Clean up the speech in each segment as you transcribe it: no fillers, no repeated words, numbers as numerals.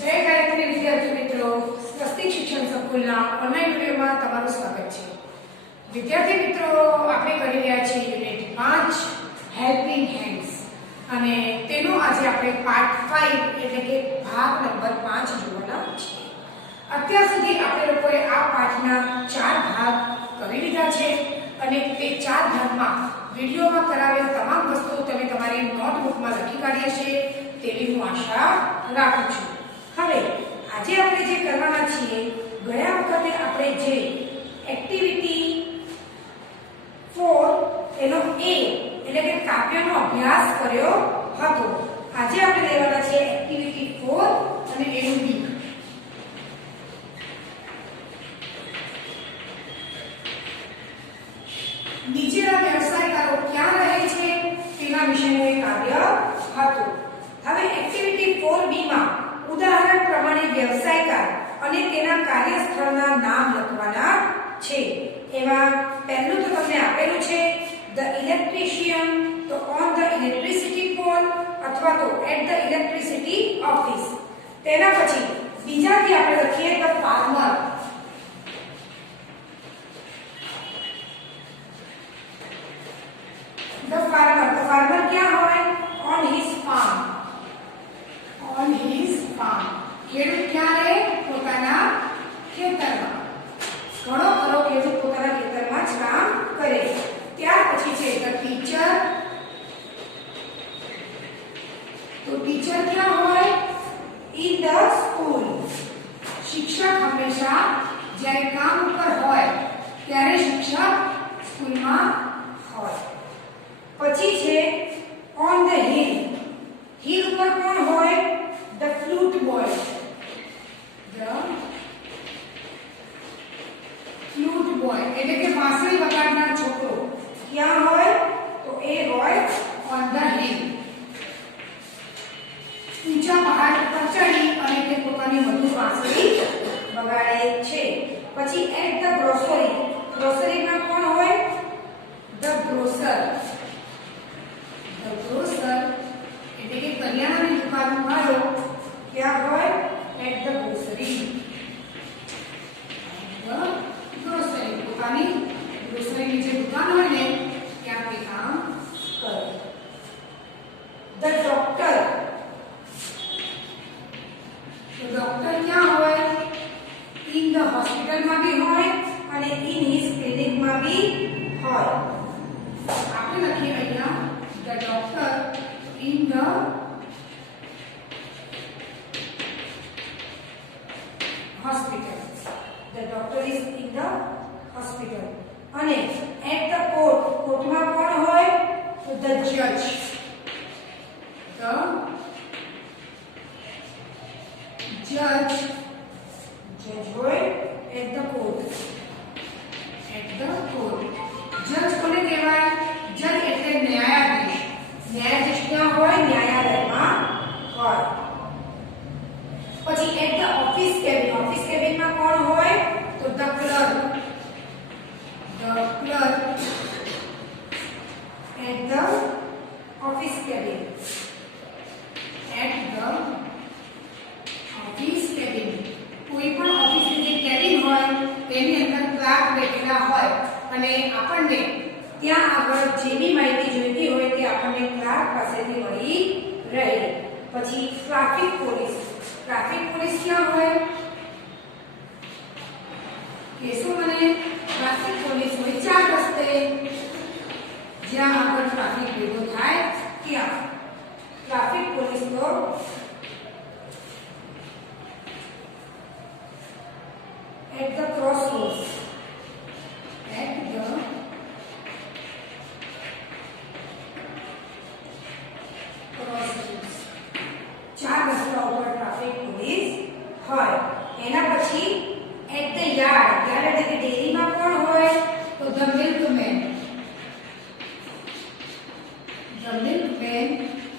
જય ગાયત્રી વિદ્યાર્થી મિત્રો, સ્વસ્તિક શિક્ષણ સંકુલના ઓનલાઈન વિડિયોમાં તમારું સ્વાગત છે. વિદ્યાર્થી મિત્રો, આપણે કરી રહ્યા છીએ યુનિટ 5 હેલ્પિંગ હેન્ડ્સ અને તેનો આજે આપણે પાર્ટ 5 એટલે કે ભાગ નંબર 5 જોવાના છે. અત્યાર સુધી આપણે લોકોએ આ પાઠના 4 ભાગ કરી લીધા છે અને તે 4 ભાગમાં વિડિયોમાં કરાવેલ તમામ વસ્તુઓ તમે તમારી નોટબુકમાં લખી કાઢી હશે તેવી હું આશા રાખું છું. હવે આજે આપણે જે કરવાના છીએ, ગયા વખતે આપણે જે એક્ટિવિટી 4 એનો A એટલે કે કાવ્યનો અભ્યાસ કર્યો હતો. આજે આપણે લેવાના છે એક્ટિવિટી 4 અને એનું B. નીચેના વ્યવસાયકારો ક્યાં રહે છે તેના વિશેનું એક કાવ્ય હતું. હવે એક્ટિવિટી 4B માં ઉદાહરણ પ્રમાણે વ્યવસાયકાર અને તેના કાર્યસ્થળના નામ લખવાના છે. એમાં પહેલું તો તમને આપેલું છે ધ ઇલેક્ટ્રિશિયન, તો ઓન ધ ઇલેક્ટ્રિસિટી પોલ અથવા તો એટ ધ ઇલેક્ટ્રિસિટી ઓફિસ. તેના પછી બીજાથી આપણે લખીએ ધ ફાર્મર. ધ ફાર્મર ક્યાં હોય? On his farm. On his farm. ખેડૂત ક્યાં રહે? પોતાના ખેતરમાં. ઘણો ખરો ખેડૂત પોતાના ખેતરમાં જ કામ કરે. ત્યાર પછી છે ધ ટીચર. તો ટીચર ક્યાં હોય? In the school. શિક્ષક હંમેશા જ્યારે કામ ઉપર હોય ત્યારે શિક્ષક સ્કૂલમાં હોય. પછી છે ઓન ધ હિલ. હિલ ઉપર કોણ હોય? The flute boy. The flute boy એટલે કે વાંસળી વગાડનાર છોકરો ક્યાં હોય? તો એ હોય ઓન ધ હિલ. ઊંચા પહાડ પર ચડી અને તે પોતાની મધુર વાંસળી વગાડે છે. પછી એટ ધ ગ્રોસરી. ગ્રોસરીમાં કોણ હોય? The grocer. ધ ગ્રોસર એટલે કે કરિયાણાની દુકાનનો વાળો ક્યાં હોય? At the grocery. The grocery પોતાની ગ્રોસરીની જે દુકાન હોય ને ત્યાં તે કામ કરે. The doctor. તો ડોક્ટર ક્યાં હોય? ઇન ધ હોસ્પિટલમાં બી હોય અને ઇન હિઝ ક્લિનિકમાં બી હોય. આપણે લખીએ અહીંયા the doctor in the hospital. The doctor is in the hospital. અને at the court. કોર્ટમાં કોણ હોય? તો the judge. The judge. judge હોય at the court. at the court. judge કોને કહેવાય? judge એટલે ન્યાયાધીશ. ન્યાયાધીશ ક્યાં હોય? ન્યાયાલયમાં હોય. પછી at the office cabin. Office કેબિનમાં કોણ હોય? તો the clerk. The clerk at the office cabin. At the office cabin. કોઈ પણ ઓફિસની જે કેબિન હોય તેની અંદર ક્લાર્ક બેઠેલા હોય અને આપણને ત્યાં આગળ જે બી માહિતી જોઈતી હોય તે આપણને ક્લાર્ક પાસેથી મળી રહે. પછી ટ્રાફિક પોલીસ. ટ્રાફિક પોલીસ ક્યાં હોય? કેસો મને? ટ્રાફિક પોલીસ હોય 4 રસ્તે જ્યાં આગળ ટ્રાફિક ભેગો થાય ત્યાં. ટ્રાફિક પોલીસ તો એટ ધ ક્રોસરોડ્સ. એટ ધ ચાર રસ્તા ઉપર ટ્રાફિક પોલીસ હોય. એના પછી એટ ધ યાર્ડ. યાર્ડ એટલે કે ડેરીમાં કોણ હોય? તો ધ મિલ્કમેન. ધ મિલ્કમેન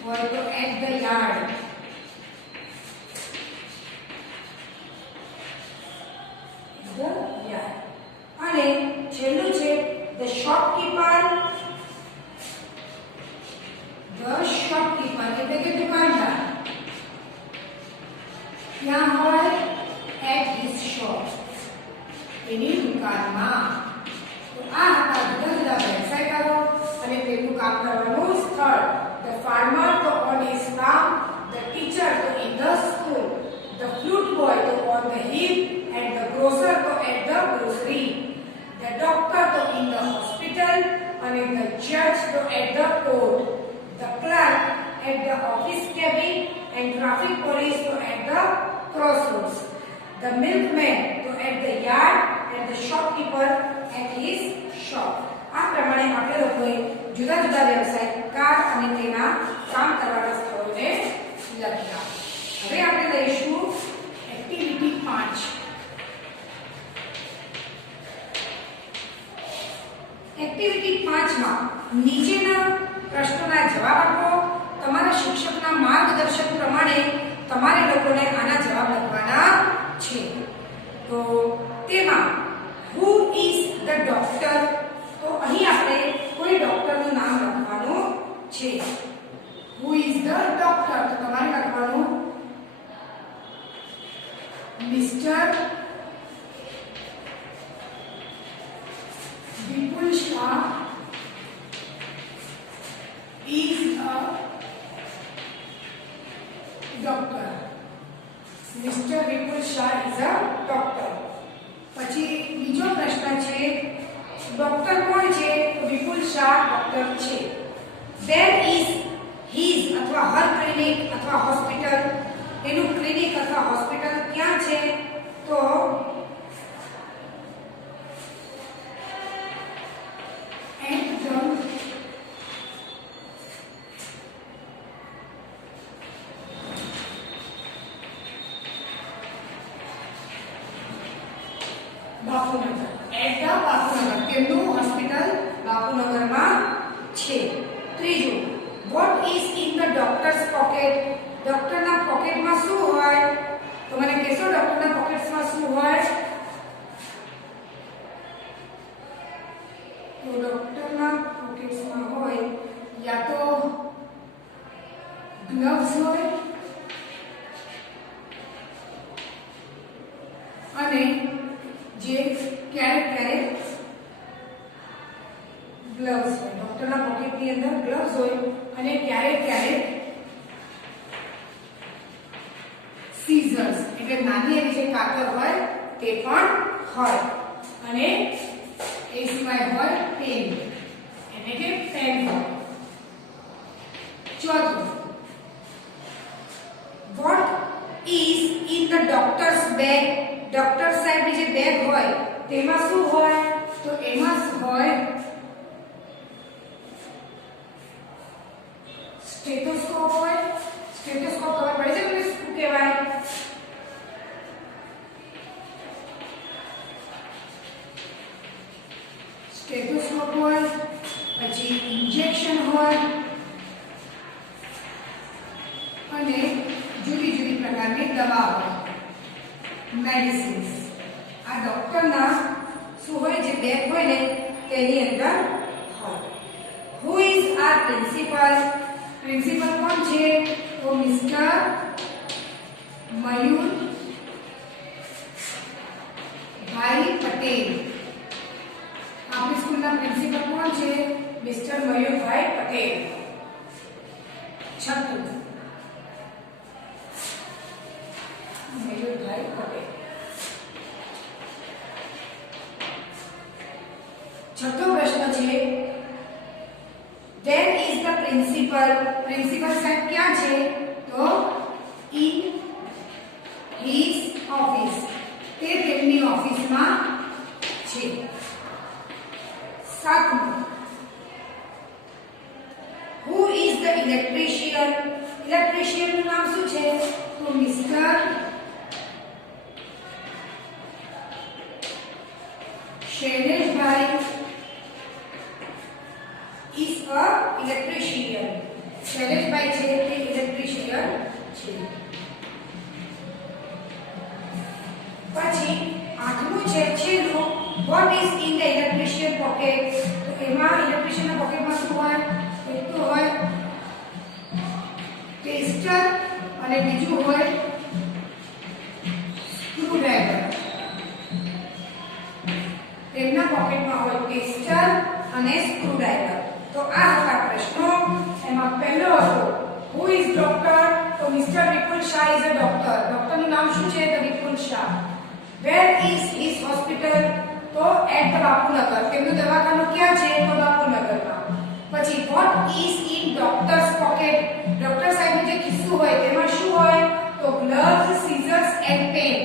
હોય તો at the yard. The yard. અને છેલ્લું છે ધ શોપકીપર. ધ શોપકીપર એટલે કે દુકાનદાર. ત્યાં દુકાનમાં. તો આ હતા જુદા જુદા વ્યવસાયકારો અને તેમનું કામ કરવાનું સ્થળ. The farmer તો on his farm, the teacher તો in the school, the flute boy તો on the hill, and the grocer તો at the grocery, the doctor તો in the hospital, અને the judge તો at the court, the clerk at the office cabin, and traffic police તો at the crossroads, the milkman તો at the yard, and the shopkeeper at his shop. આ પ્રમાણે આપણે લોકોએ જુદા જુદા વ્યવસાયકાર અને તેના કામ કરવાના સ્થળોને લખ્યા. હવે આપણે લઈશું એક્ટિવિટી 5. એક્ટિવિટી 5 માં નીચેના પ્રશ્નોના જવાબ આપો. તમારા શિક્ષકના માર્ગદર્શન પ્રમાણે તમારે લોકોને આના જવાબ લખવાના છે. તો તેમાં who is the doctor? તો અહીં આપણે કોઈ ડોક્ટરનું નામ લખવાનું છે. who is the doctor? તો તમારે લખવાનું mister Vipul Shah is a doctor. Mr. Vipul Shah is a doctor. પછી બીજો પ્રશ્ન છે ડોક્ટર કોણ છે? તો વિપુલ શાહ ડોક્ટર છે. There is his અથવા her clinic અથવા હોસ્પિટલ. એનું ક્લિનિક અથવા હોસ્પિટલ ક્યાં છે? તો at the Bapunagar. At the Bapunagar. તેમનું હોસ્પિટલ બાપુનગરમાં છે. ત્રીજું what is in the doctor's pocket? ડોક્ટરના પોકેટમાં શું હોય? તો મને કહેશો ડોક્ટરના પોકેટ્સમાં શું હોય? તો ડોક્ટરના પોકેટ્સમાં હોય યા તો ગ્લવ્સ હોય અને જે ક્યારેક ગ્લવ્સ હોય. ડોક્ટરના પોકેટની અંદર ગ્લવ્સ હોય અને ક્યારેક સીઝર્સ એટલે નાની એવી જે કાતર હોય તે પણ હોય અને એ સિવાય હોય પેન એટલે કે પેન હોય. ચોથું vote is in the doctors bag? Doctor સાહેબની જે બેગ હોય તેમાં શું હોય? તો એમાં હોય સ્ટેથોસ્કોપ હોય. સ્ટેથોસ્કોપ ખબર પડે છે તમને શું કહેવાય? સ્ટેથોસ્કોપ હોય, પછી ઇન્જેક્શન હોય અને જુદી જુદી પ્રકારની દવા હોય, મેડિસિન્સ. આ ડોક્ટરના શું હોય? જે બેગ હોય ને તેની અંદર હોય. Who is our principal? Principal કોણ છે? તો મિસ્ટર મયુર ભાઈ પટેલ. આપણી સ્કૂલના પ્રિન્સિપલ કોણ છે? મિસ્ટર મયુરભાઈ પટેલ. છઠ્ઠું મયુરભાઈ પટેલ. છઠ્ઠો પ્રશ્ન છે Where is the principal? Principal સાહેબ ક્યાં છે? તો in his office. તે તેમની ઓફિસમાં છે. સાતમું Who is the electrician? Electrician નું નામ શું છે? તો mister Shaileshbhai is a electrician. Shaileshbhai છે તે ઇલેક્ટ્રિશિયન છે. પછી આઠમું છે છેલ્લું what is in the electrician pocket? તો એમાં ઇલેક્ટ્રિશિયનના પોકેટમાં શું હોય? એક તો હોય ટેસ્ટર અને બીજું હોય સ્ક્રૂડ્રાઈવર. Is doctor? તો mister Vipul Shah is a doctor. ડોક્ટરનું નામ શું છે? તો Vipul Shah. Where is his hospital? તો એટ ધ બાપુનગર. તેમનું દવાખાનું ક્યાં છે? તો બાપુનગરમાં. પછી what is in doctor's pocket? Doctor સાહેબનું જે ખિસ્સું હોય તેમાં શું હોય? તો gloves, scissors and pen.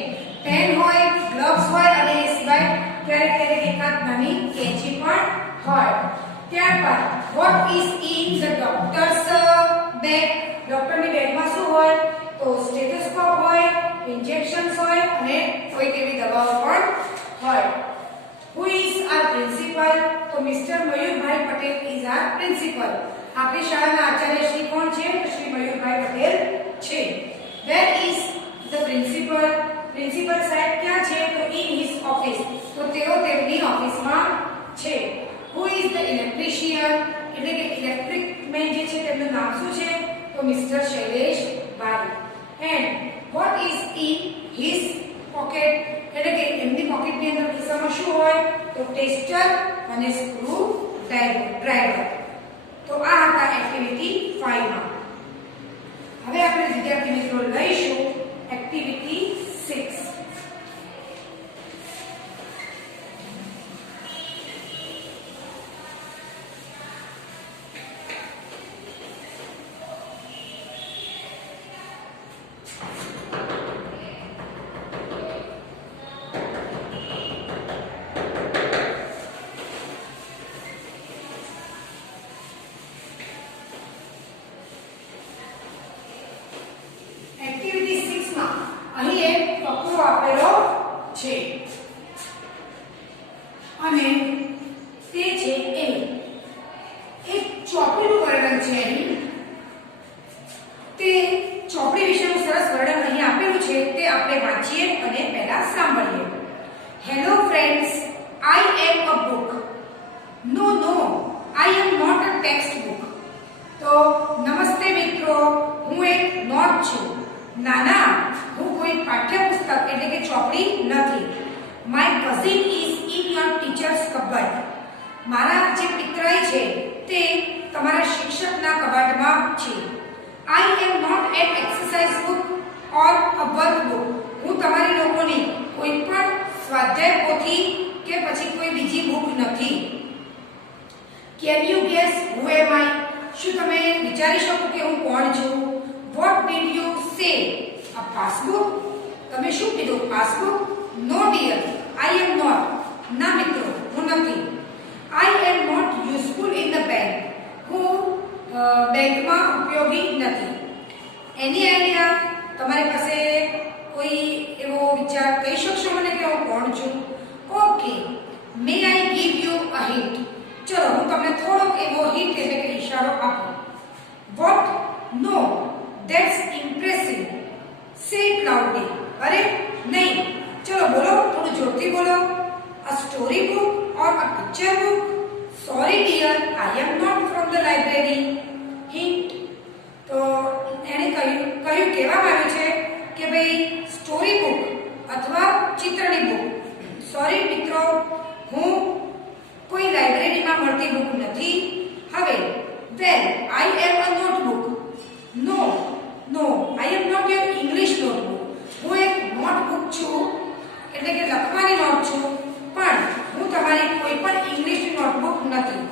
Pen હોય, ગ્લવ્સ હોય અને એ સિવાય ક્યારેક ક્યારેક એકાદ નાની કેંચી પણ હોય. ત્યારબાદ vote is in the doctors bag? ડોક્ટરની બેગમાં શું હોય? તો સ્ટેથોસ્કોપ હોય, ઇન્જેક્શન્સ હોય અને કોઈક એવી દવાઓ પણ હોય. Who is our principal? તો mister Mayurbhai Patel is our principal. આપણી શાળાના આચાર્ય શ્રી કોણ છે? તો શ્રી મયુરભાઈ પટેલ છે. Where is the principal? Principal સાહેબ ક્યાં છે? તો in his office. તો તેઓ તેમની ઓફિસમાં છે. Who is the electrician? એટલે કે ઇલેક્ટ્રિક મેન જે છે તેમનું નામ શું છે? તો mister Shaileshbhai. And what is in his pocket? એટલે કે એમની પોકેટની અંદર ખિસ્સામાં શું હોય? તો ટેસ્ટર અને સ્ક્રૂ ડ્રાઈવર. તો આ હતા એક્ટિવિટી 5 માં. હવે આપણે વિદ્યાર્થી મિત્રો લઈશું એક્ટિવિટી 6. અને તે છે એક ચોપડીનું વર્ણન છે. તે ચોપડી વિશેનું સરસ વર્ણન અહીં આપેલું છે. તે આપણે વાંચીએ અને પહેલા સાંભળીએ. Hello friends, I am a book. No I am not a text book. તો નમસ્તે મિત્રો, હું એક નોટ છું. નાના, હું કોઈ પાઠ્યપુસ્તક એટલે કે ચોપડી નથી. My cousin is in your teacher's cupboard. મારા જે પિતરાઈ છે તે તમારા શિક્ષકના કબાટમાં છે. I am not an exercise book or a work book. હું તમારી લોકોની કોઈ પણ સ્વાધ્યાય પોથી કે પછી કોઈ બીજી બુક નથી. કેન યુ ગેસ હુ એમ આઈ? શું તમે વિચારી શકો કે હું કોણ છું? Vote did you say? A passbook? તમે શું કીધું? Passbook? No dear, I am not. ના મિત્રો, હું નથી. I am not useful in the bank. હું બેંકમાં ઉપયોગી નથી. Any idea? તમારી પાસે કોઈ એવો વિચાર કહી શકશો મને કે હું કોણ છું? Okay, May I give you a hint. ચલો હું તમને થોડોક એવો હિન્ટ એટલે કે ઇશારો આપું. What? No, that's impressive. Say it loudly. અરે નહીં, ચલો બોલો, થોડું જોરથી બોલો. A story book or a picture book? Sorry dear, I am not from the library. Hint. તો એને કહ્યું કહેવામાં આવ્યું છે કે ભાઈ સ્ટોરી બુક અથવા ચિત્રની બુક. સોરી મિત્રો, હું કોઈ લાઇબ્રેરીમાં મળતી બુક નથી. હવે well, I am a notebook. No, I am not your English notebook. હું એક નોટબુક છું એટલે કે લખવાની નોટ છું, પણ હું તમારી કોઈ પણ ઇંગ્લિશ નોટબુક નથી.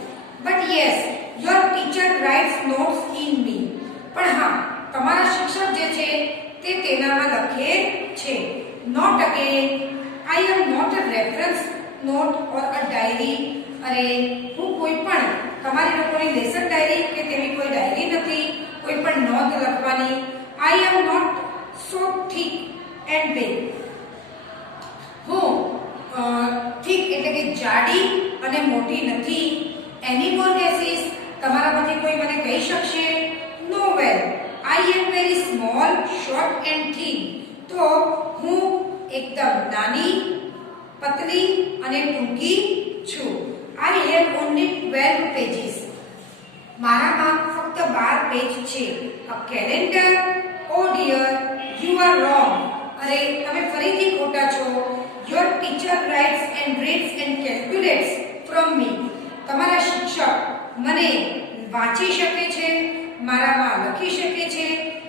But yes, your teacher writes notes in me. પણ હા, તમારા શિક્ષક જે છે તે તેનામાં લખે છે. Note again, I am not a reference note or a diary. અરે હું કોઈ પણ તમારી લોકોની લેસન ડાયરી કે તેવી કોઈ ડાયરી નથી, કોઈ પણ નોંધ લખવાની. I am not so thick and big. હું થીક એટલે કે જાડી અને મોટી નથી. Any more guesses? તમારામાંથી કોઈ મને કહી શકશે? No well, I am very small, short and thin. તો હું એકદમ નાની, પતલી અને ટૂંકી છું. I have only 12 pages. મારામાં ફક્ત 12 પેજ છે. A calendar? Oh dear, you are wrong. અરે તમે ફરીથી ખોટા છો. Your teacher writes and reads and calculates from me. તમારા શિક્ષક મને વાંચી શકે છે, મારામાં લખી શકે છે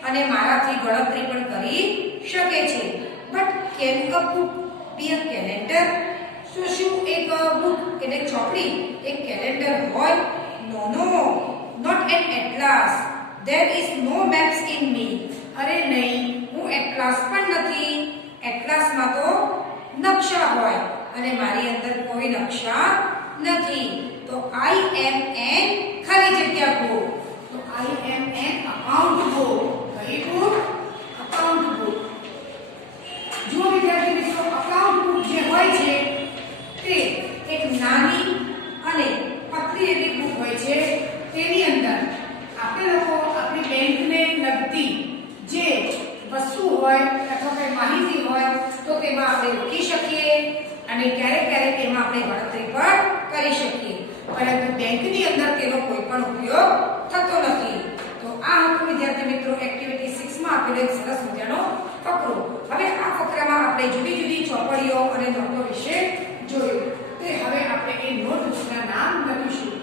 અને મારાથી ગણતરી પણ કરી શકે છે. But can a book be a calendar? શું એક બુક એટલે ચોપડી એક કેલેન્ડર હોય? No no, not an atlas. There is no maps in me. અરે નહીં, હું એટલાસ પણ નથી. એટલાસમાં તો નકશા હોય અને મારી અંદર કોઈ નકશા નથી. તો I am an ખાલી જગ્યા book. તો I am an account book. કઈ book? Account book. જો વિદ્યાર્થી મિત્રો, account book જે હોય છે તે એક નાની અને પતલી એવી બુક હોય છે. તેની અંદર આપણે લોકો આપણી બેંકને લગતી જે વસ્તુ હોય અથવા કોઈ માહિતી હોય તો તેમાં આપણે લખી શકીએ અને ક્યારેક ક્યારેક એમાં આપણે ગણતરી પણ કરી શકીએ. પરંતુ બેંકની અંદર તેનો કોઈ પણ ઉપયોગ થતો નથી. તો આ હતું વિદ્યાર્થી મિત્રો એક્ટિવિટી 6 માં આપેલો એક સરસ મજાનો ફકરો. હવે આ ફકરામાં આપણે જુદી જુદી ચોપડીઓ અને નોટો વિશે જોયું. તે હવે આપણે એ નોટબુકના નામ લખીશું.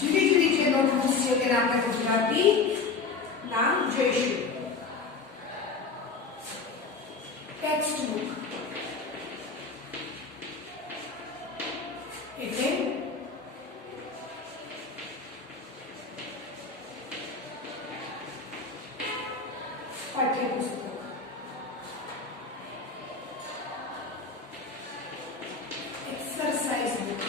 જુદી જુદી જે નોટબુક છે તેના આપણે ગુજરાતી નામ જોઈશું. ટેક્સ્ટ બુક એટલે પાઠ્યપુસ્તક. Exercise book,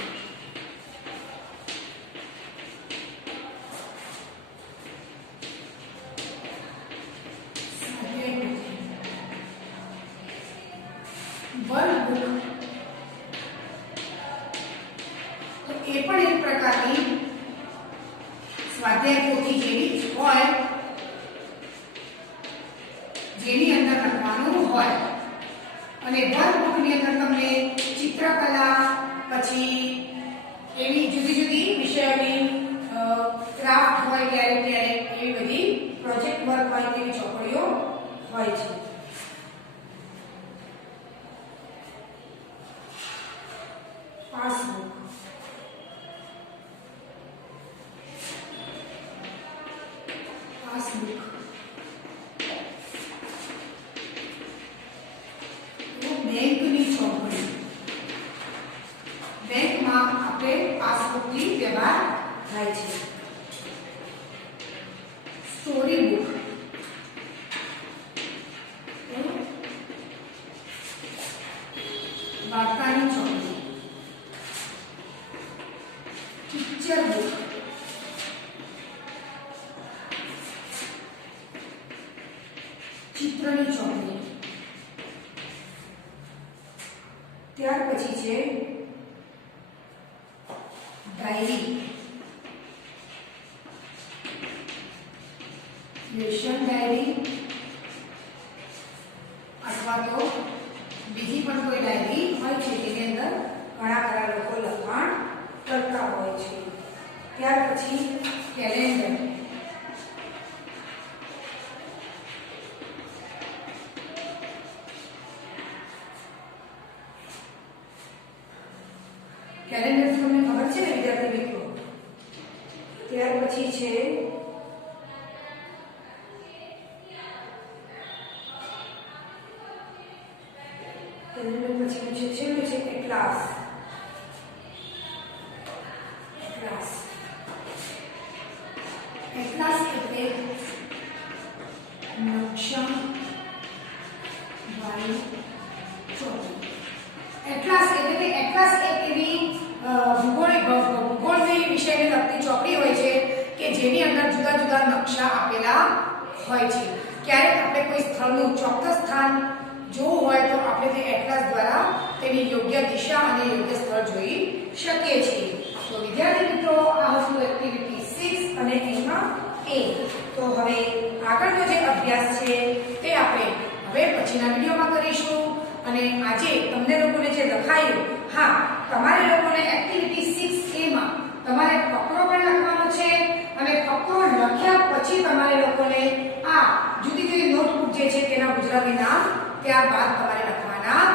work book. તો એ પણ એક પ્રકારની સ્વાધ્યાય પોથી જેવી જ હોય જેની અંદર લખવાનું હોય. અને વર્ક બુકની અંદર તમને ચિત્રકલા પછી એવી જુદી જુદી વિષયોની ક્રાફ્ટ હોય, ક્યારેક ક્યારેક એવી બધી પ્રોજેક્ટ વર્ક હોય તેવી ચોપડીઓ હોય છે. પાસબુક, પાસબુક બેંકની ચોપડી. બેંકમાં આપણે પાસબુકની વ્યવહાર થાય છે. સ્ટોરી બુક, વાર્તાની ચોપડી. પિક્ચર બુક, ચિત્રની ચોપડી. ત્યાર પછી છે ડાયરી, લેશન ડાયરી અથવા તો બીજી પણ કોઈ ડાયરી હોય છે જેની અંદર ઘણા ખરા લોકો લખાણ કરતા હોય છે. ત્યાર પછી કેલેન્ડર, કેલેન્ડર તમને ખબર છે ને વિદ્યાર્થી મિત્રો. ત્યાર પછી છે કેલેન્ડર પછી છે છેલ્લું છે એટલાસ. એટલાસ, એટલાસ એટલે નકશા વાળી ચોપડી. એટલાસ એટલે કે એટલાસ એક એવી ભૂગોળની વિષયને લગતી ચોપડી હોય છે કે જેની અંદર જુદા જુદા નકશા આપેલા હોય છે. ક્યારેક આપણે કોઈ સ્થળનું ચોક્કસ સ્થાન જોવું હોય તો આપણે તે એટલાસ દ્વારા તેની યોગ્ય દિશા અને યોગ્ય સ્થળ જોઈ શકીએ છીએ. તો વિદ્યાર્થી મિત્રો, આ હતું એક્ટિવિટી 6 અને એમાં A. તો હવે આગળનો જે અભ્યાસ છે તે આપણે હવે પછીના વિડીયોમાં કરીશું. અને આજે તમને લોકોને જે લખાયું, હા, તમારે લોકોને એક્ટિવિટી 6A માં તમારે ફકરો પણ લખવાનો છે અને ફકરો લખ્યા પછી તમારે લોકોને આ જુદી જુદી નોટબુક જે છે તેના ગુજરાતી નામ ત્યારબાદ તમારે લખવાના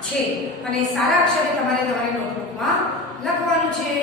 છે અને સારા અક્ષરે તમારે તમારી નોટબુકમાં લખવાનું છે.